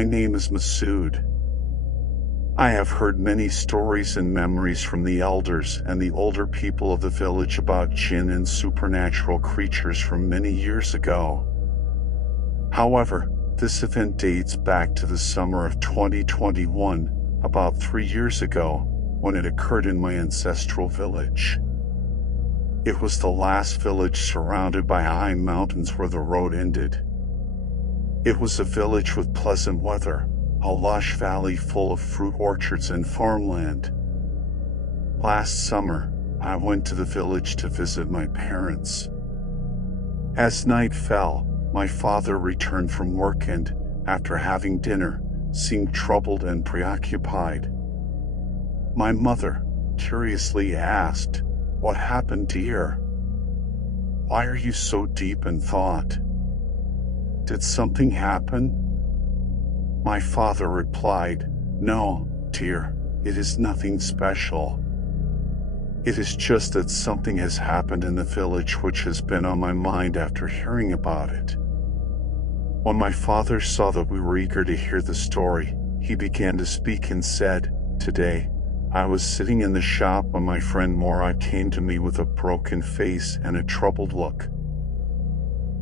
My name is Masood. I have heard many stories and memories from the elders and the older people of the village about jinn and supernatural creatures from many years ago. However, this event dates back to the summer of 2021, about 3 years ago, when it occurred in my ancestral village. It was the last village surrounded by high mountains where the road ended. It was a village with pleasant weather, a lush valley full of fruit orchards and farmland. Last summer, I went to the village to visit my parents. As night fell, my father returned from work and, after having dinner, seemed troubled and preoccupied. My mother curiously asked, "What happened, dear? Why are you so deep in thought? Did something happen?" My father replied, "No, dear, it is nothing special. It is just that something has happened in the village which has been on my mind after hearing about it." When my father saw that we were eager to hear the story, he began to speak and said, "Today, I was sitting in the shop when my friend Mora came to me with a broken face and a troubled look.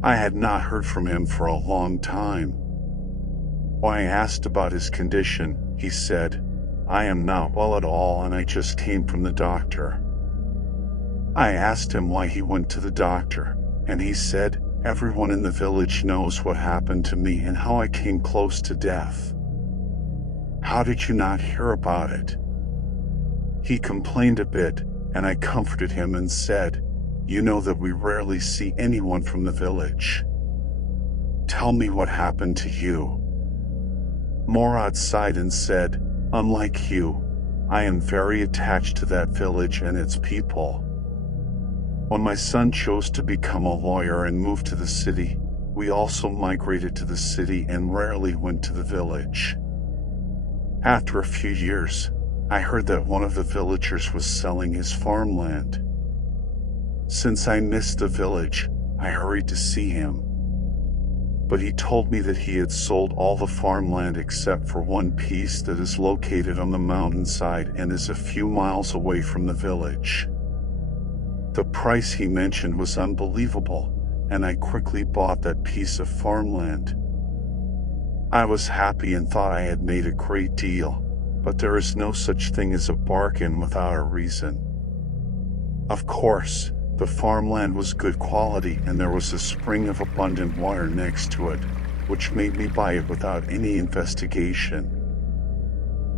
I had not heard from him for a long time. When I asked about his condition, he said, 'I am not well at all and I just came from the doctor.' I asked him why he went to the doctor, and he said, 'Everyone in the village knows what happened to me and how I came close to death. How did you not hear about it?' He complained a bit, and I comforted him and said, 'You know that we rarely see anyone from the village. Tell me what happened to you.' Morad sighed and said, 'Unlike you, I am very attached to that village and its people. When my son chose to become a lawyer and moved to the city, we also migrated to the city and rarely went to the village. After a few years, I heard that one of the villagers was selling his farmland. Since I missed the village, I hurried to see him. But he told me that he had sold all the farmland except for one piece that is located on the mountainside and is a few miles away from the village. The price he mentioned was unbelievable, and I quickly bought that piece of farmland. I was happy and thought I had made a great deal, but there is no such thing as a bargain without a reason. Of course, the farmland was good quality and there was a spring of abundant water next to it, which made me buy it without any investigation.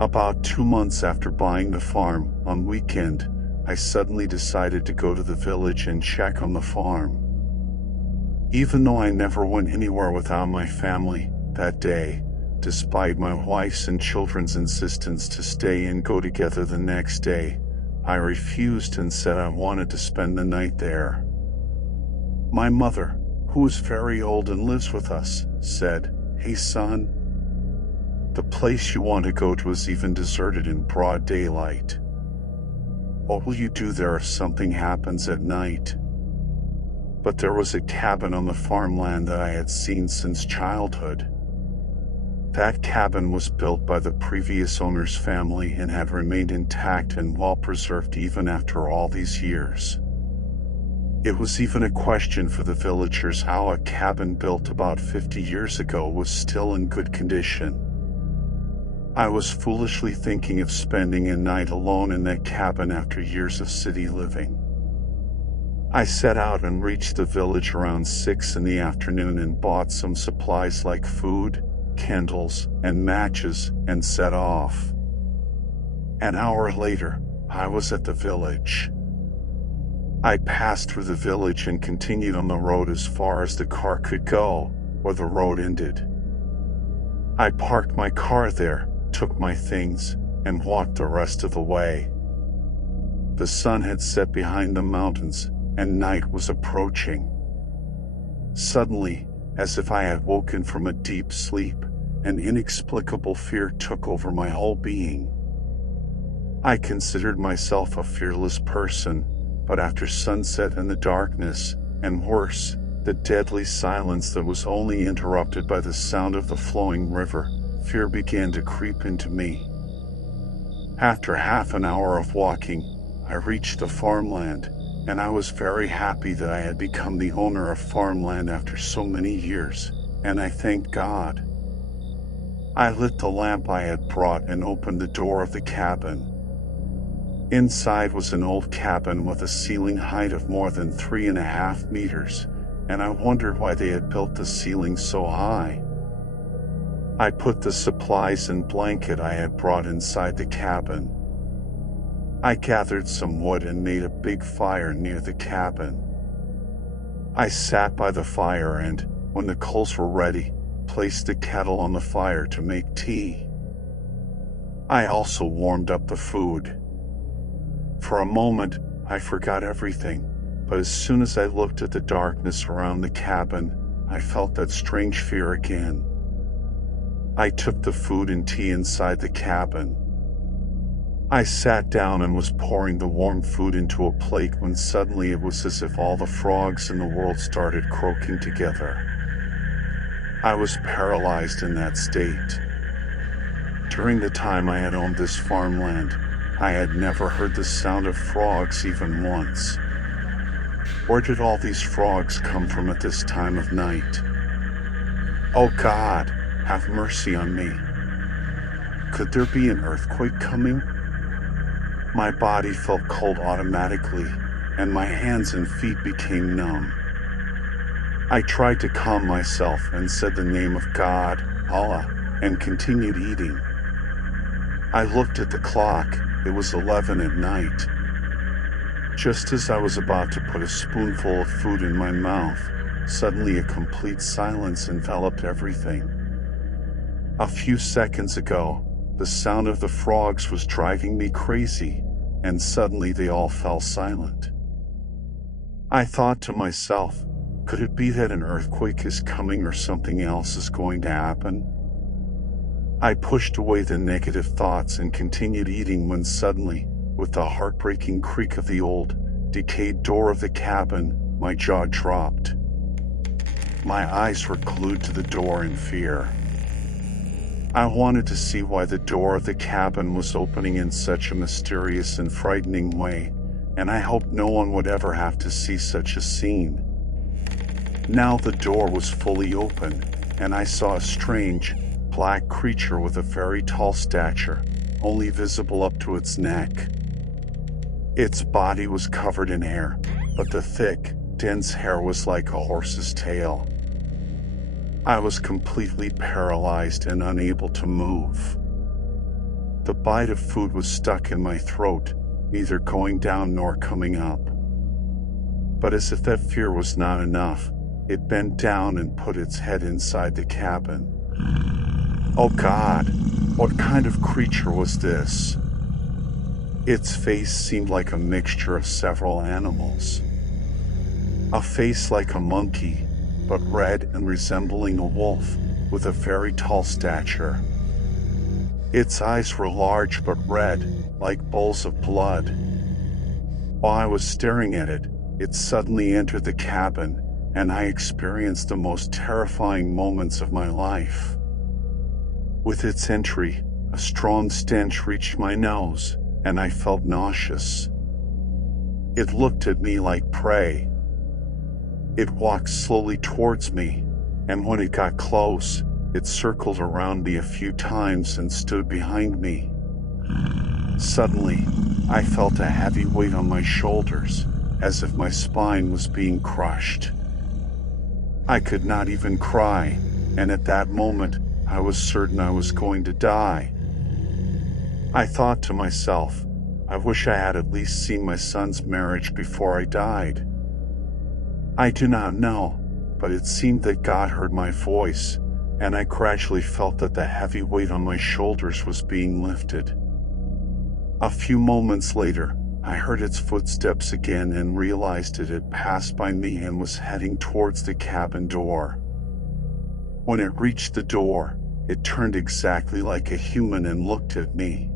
About 2 months after buying the farm, on weekend, I suddenly decided to go to the village and check on the farm. Even though I never went anywhere without my family that day, despite my wife's and children's insistence to stay and go together the next day, I refused and said I wanted to spend the night there. My mother, who is very old and lives with us, said, "Hey son, the place you want to go to is even deserted in broad daylight. What will you do there if something happens at night?" But there was a cabin on the farmland that I had seen since childhood. That cabin was built by the previous owner's family and had remained intact and well preserved even after all these years. It was even a question for the villagers how a cabin built about 50 years ago was still in good condition. I was foolishly thinking of spending a night alone in that cabin after years of city living. I set out and reached the village around 6 in the afternoon and bought some supplies like food, candles, and matches, and set off. An hour later, I was at the village. I passed through the village and continued on the road as far as the car could go, where the road ended. I parked my car there, took my things, and walked the rest of the way. The sun had set behind the mountains, and night was approaching. Suddenly, as if I had woken from a deep sleep, an inexplicable fear took over my whole being. I considered myself a fearless person, but after sunset and the darkness, and worse, the deadly silence that was only interrupted by the sound of the flowing river, fear began to creep into me. After half an hour of walking, I reached the farmland, and I was very happy that I had become the owner of farmland after so many years, and I thanked God. I lit the lamp I had brought and opened the door of the cabin. Inside was an old cabin with a ceiling height of more than 3.5 meters, and I wondered why they had built the ceiling so high. I put the supplies and blanket I had brought inside the cabin. I gathered some wood and made a big fire near the cabin. I sat by the fire and, when the coals were ready, placed the kettle on the fire to make tea. I also warmed up the food. For a moment, I forgot everything, but as soon as I looked at the darkness around the cabin, I felt that strange fear again. I took the food and tea inside the cabin. I sat down and was pouring the warm food into a plate when suddenly it was as if all the frogs in the world started croaking together. I was paralyzed in that state. During the time I had owned this farmland, I had never heard the sound of frogs even once. Where did all these frogs come from at this time of night? Oh God, have mercy on me. Could there be an earthquake coming? My body felt cold automatically, and my hands and feet became numb. I tried to calm myself and said the name of God, Allah, and continued eating. I looked at the clock. It was 11 at night. Just as I was about to put a spoonful of food in my mouth, suddenly a complete silence enveloped everything. A few seconds ago, the sound of the frogs was driving me crazy, and suddenly they all fell silent. I thought to myself, could it be that an earthquake is coming or something else is going to happen? I pushed away the negative thoughts and continued eating when suddenly, with the heartbreaking creak of the old, decayed door of the cabin, my jaw dropped. My eyes were glued to the door in fear. I wanted to see why the door of the cabin was opening in such a mysterious and frightening way, and I hoped no one would ever have to see such a scene. Now the door was fully open, and I saw a strange, black creature with a very tall stature, only visible up to its neck. Its body was covered in hair, but the thick, dense hair was like a horse's tail. I was completely paralyzed and unable to move. The bite of food was stuck in my throat, neither going down nor coming up. But as if that fear was not enough, it bent down and put its head inside the cabin. Oh God, what kind of creature was this? Its face seemed like a mixture of several animals. A face like a monkey, but red and resembling a wolf, with a very tall stature. Its eyes were large but red, like bowls of blood. While I was staring at it, it suddenly entered the cabin, and I experienced the most terrifying moments of my life. With its entry, a strong stench reached my nose, and I felt nauseous. It looked at me like prey. It walked slowly towards me, and when it got close, it circled around me a few times and stood behind me. Suddenly, I felt a heavy weight on my shoulders, as if my spine was being crushed. I could not even cry, and at that moment, I was certain I was going to die. I thought to myself, I wish I had at least seen my son's marriage before I died. I do not know, but it seemed that God heard my voice, and I gradually felt that the heavy weight on my shoulders was being lifted. A few moments later, I heard its footsteps again and realized it had passed by me and was heading towards the cabin door. When it reached the door, it turned exactly like a human and looked at me.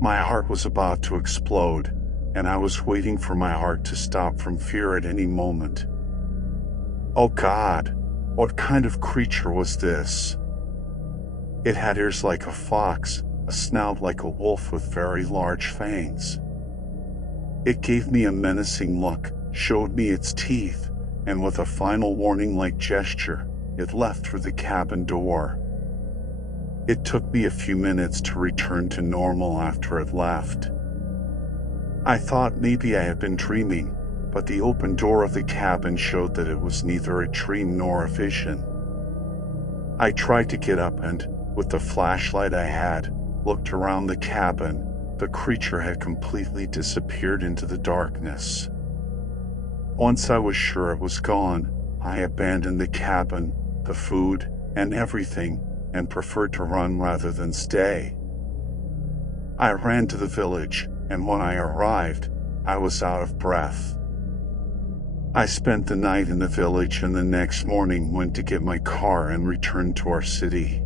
My heart was about to explode, and I was waiting for my heart to stop from fear at any moment. Oh God, what kind of creature was this? It had ears like a fox, a snout like a wolf with very large fangs. It gave me a menacing look, showed me its teeth, and with a final warning-like gesture, it left through the cabin door. It took me a few minutes to return to normal after it left. I thought maybe I had been dreaming, but the open door of the cabin showed that it was neither a dream nor a vision. I tried to get up and, with the flashlight I had, looked around the cabin. The creature had completely disappeared into the darkness. Once I was sure it was gone, I abandoned the cabin, the food, and everything, and preferred to run rather than stay. I ran to the village, and when I arrived, I was out of breath. I spent the night in the village and the next morning went to get my car and returned to our city.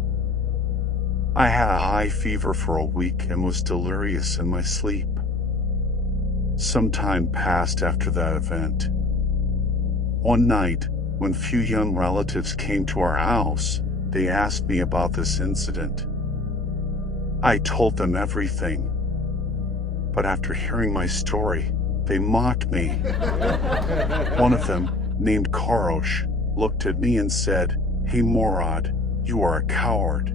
I had a high fever for a week and was delirious in my sleep. Some time passed after that event. One night, when few young relatives came to our house, they asked me about this incident. I told them everything. But after hearing my story, they mocked me. One of them, named Karosh, looked at me and said, "Hey Morad, you are a coward.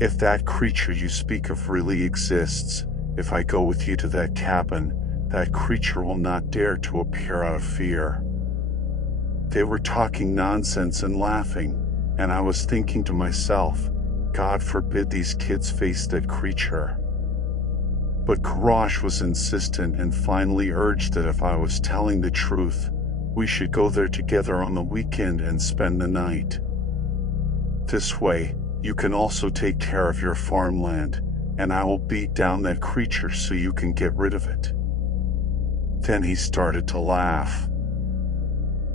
If that creature you speak of really exists, if I go with you to that cabin, that creature will not dare to appear out of fear." They were talking nonsense and laughing, and I was thinking to myself, God forbid these kids face that creature. But Karosh was insistent and finally urged that if I was telling the truth, we should go there together on the weekend and spend the night. This way, you can also take care of your farmland, and I will beat down that creature so you can get rid of it. Then he started to laugh.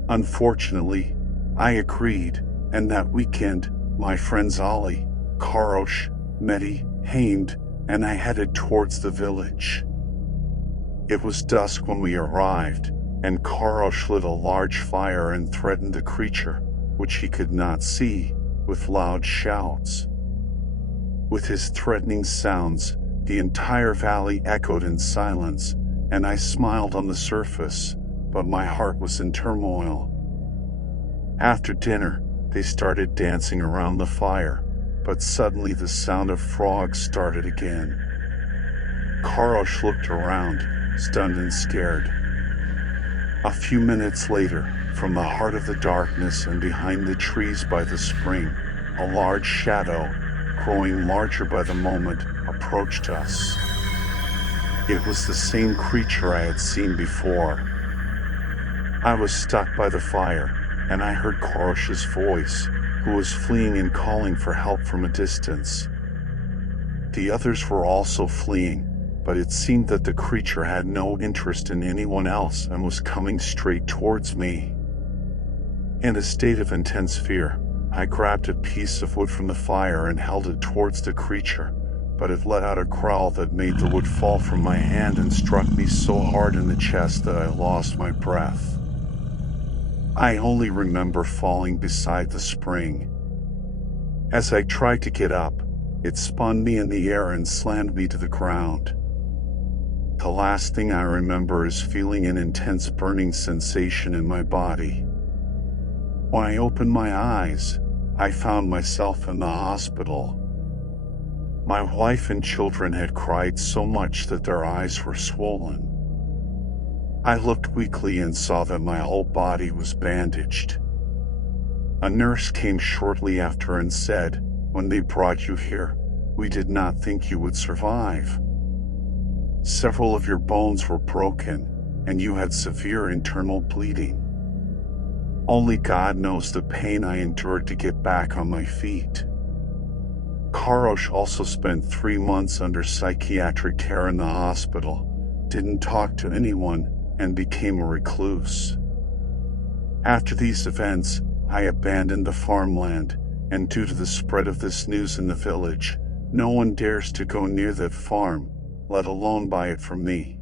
Unfortunately, I agreed, and that weekend, my friends Ali, Karosh, Mehdi, Hamed, and I headed towards the village. It was dusk when we arrived, and Karosh lit a large fire and threatened the creature, which he could not see, with loud shouts. With his threatening sounds, the entire valley echoed in silence, and I smiled on the surface, but my heart was in turmoil. After dinner, they started dancing around the fire, but suddenly the sound of frogs started again. Karosh looked around, stunned and scared. A few minutes later, from the heart of the darkness and behind the trees by the spring, a large shadow, growing larger by the moment, approached us. It was the same creature I had seen before. I was stuck by the fire, and I heard Karosh's voice, who was fleeing and calling for help from a distance. The others were also fleeing, but it seemed that the creature had no interest in anyone else and was coming straight towards me. In a state of intense fear, I grabbed a piece of wood from the fire and held it towards the creature, but it let out a growl that made the wood fall from my hand and struck me so hard in the chest that I lost my breath. I only remember falling beside the spring. As I tried to get up, it spun me in the air and slammed me to the ground. The last thing I remember is feeling an intense burning sensation in my body. When I opened my eyes, I found myself in the hospital. My wife and children had cried so much that their eyes were swollen. I looked weakly and saw that my whole body was bandaged. A nurse came shortly after and said, "When they brought you here, we did not think you would survive. Several of your bones were broken, and you had severe internal bleeding. Only God knows the pain I endured to get back on my feet." Karosh also spent 3 months under psychiatric care in the hospital, didn't talk to anyone, and became a recluse. After these events, I abandoned the farmland, and due to the spread of this news in the village, no one dares to go near that farm, let alone buy it from me.